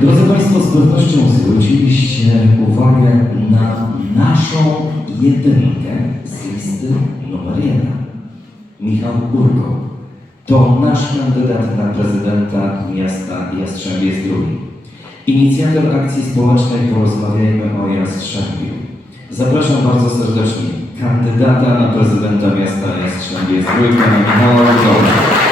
Drodzy Państwo, z pewnością zwróciliście uwagę na naszą jedynkę z listy numer jeden. Michał Urko. To nasz kandydat na prezydenta miasta Jastrzębie Zdrój. Inicjator akcji społecznej Porozmawiajmy o Jastrzębiu. Zapraszam bardzo serdecznie kandydata na prezydenta miasta Jastrzębie Zdrój, pana Michała.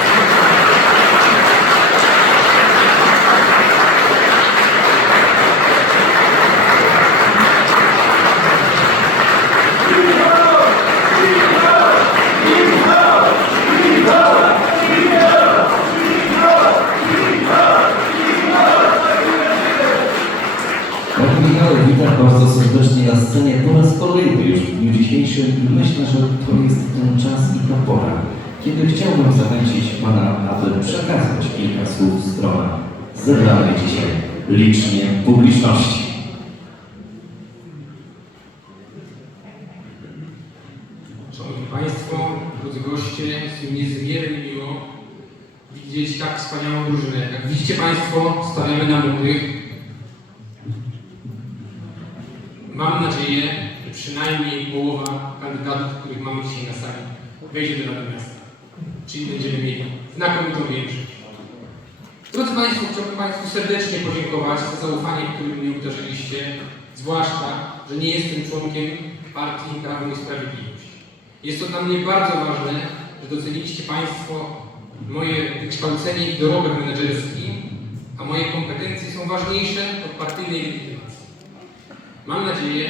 Bardzo serdecznie na scenie po raz kolejny już w dniu dzisiejszym i myślę, że to jest ten czas i ta pora, kiedy chciałbym zachęcić Pana, aby przekazać kilka słów w stronę zebranej dzisiaj licznie publiczności. Szanowni Państwo, drodzy goście, jest mi niezmiernie miło widzieć tak wspaniałą drużynę. Jak widzicie Państwo, stawiamy na młodych. Mam nadzieję, że przynajmniej połowa kandydatów, których mamy dzisiaj na sali, wejdzie do Rady Miasta. Czyli będziemy mieli znakomitą większość. Drodzy Państwo, chciałbym Państwu serdecznie podziękować za zaufanie, którym mnie uderzyliście, zwłaszcza, że nie jestem członkiem partii Prawo i Sprawiedliwość. Jest to dla mnie bardzo ważne, że doceniliście Państwo moje wykształcenie i dorobek menedżerski, a moje kompetencje są ważniejsze od partyjnej legitymacji. Mam nadzieję,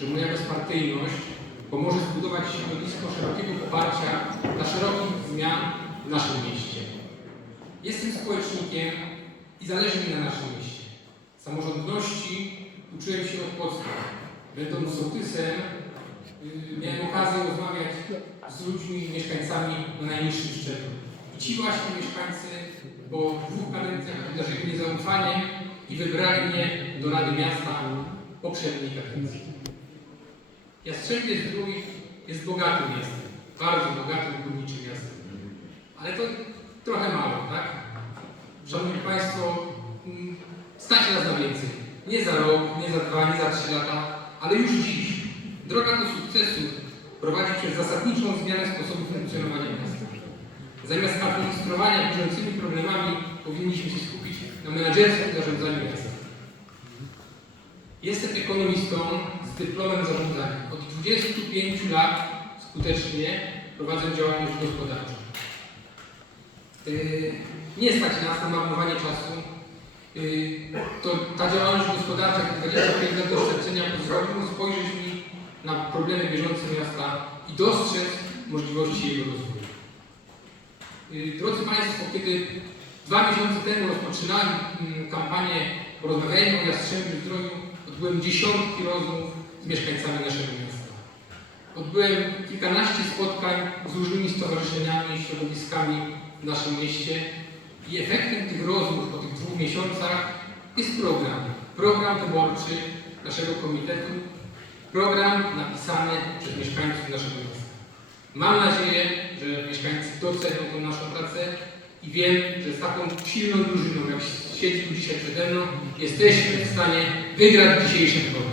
że moja bezpartyjność pomoże zbudować środowisko szerokiego poparcia dla szerokich zmian w naszym mieście. Jestem społecznikiem i zależy mi na naszym mieście. Samorządności uczyłem się od podstaw. Będąc sołtysem, yy, miałem okazję rozmawiać z ludźmi, mieszkańcami na najniższym szczeblu. I ci właśnie mieszkańcy po dwóch kadencjach wydarzyli mnie zaufaniem i wybrali mnie do Rady Miasta w poprzedniej kadencji. Jastrzębie Zdrój jest bogatym miastem, bardzo bogatym górniczym miastem. Ale to trochę mało, tak? Szanowni Państwo, mm, stać nas na więcej. Nie za rok, nie za dwa, nie za trzy lata, ale już dziś. Droga do sukcesu prowadzi przez zasadniczą zmianę sposobu funkcjonowania miasta. Zamiast administrowania bieżącymi problemami powinniśmy się skupić na menedżerskim zarządzaniu miastem. Jestem ekonomistą z dyplomem zarządzania. Od 25 lat skutecznie prowadzę działalność gospodarczą. Yy, nie stać nas na marnowanie czasu. Yy, to ta działalność gospodarcza, jak 25 lat doświadczenia pozwoliło spojrzeć mi na problemy bieżące miasta i dostrzec możliwości jego rozwoju. Yy, Drodzy Państwo, kiedy dwa miesiące temu rozpoczynałem mm, kampanię Porozmawiajmy o Jastrzębiu Zdroju, odbyłem dziesiątki rozmów z mieszkańcami naszego miasta. Odbyłem kilkanaście spotkań z różnymi stowarzyszeniami i środowiskami w naszym mieście i efektem tych rozmów po tych dwóch miesiącach jest program. Program wyborczy naszego komitetu. Program napisany przez mieszkańców naszego miasta. Mam nadzieję, że mieszkańcy docenią tę naszą pracę i wiem, że z taką silną drużyną, jak siedzi dzisiaj przede mną, jesteśmy w stanie wygrać dzisiejsze wybory.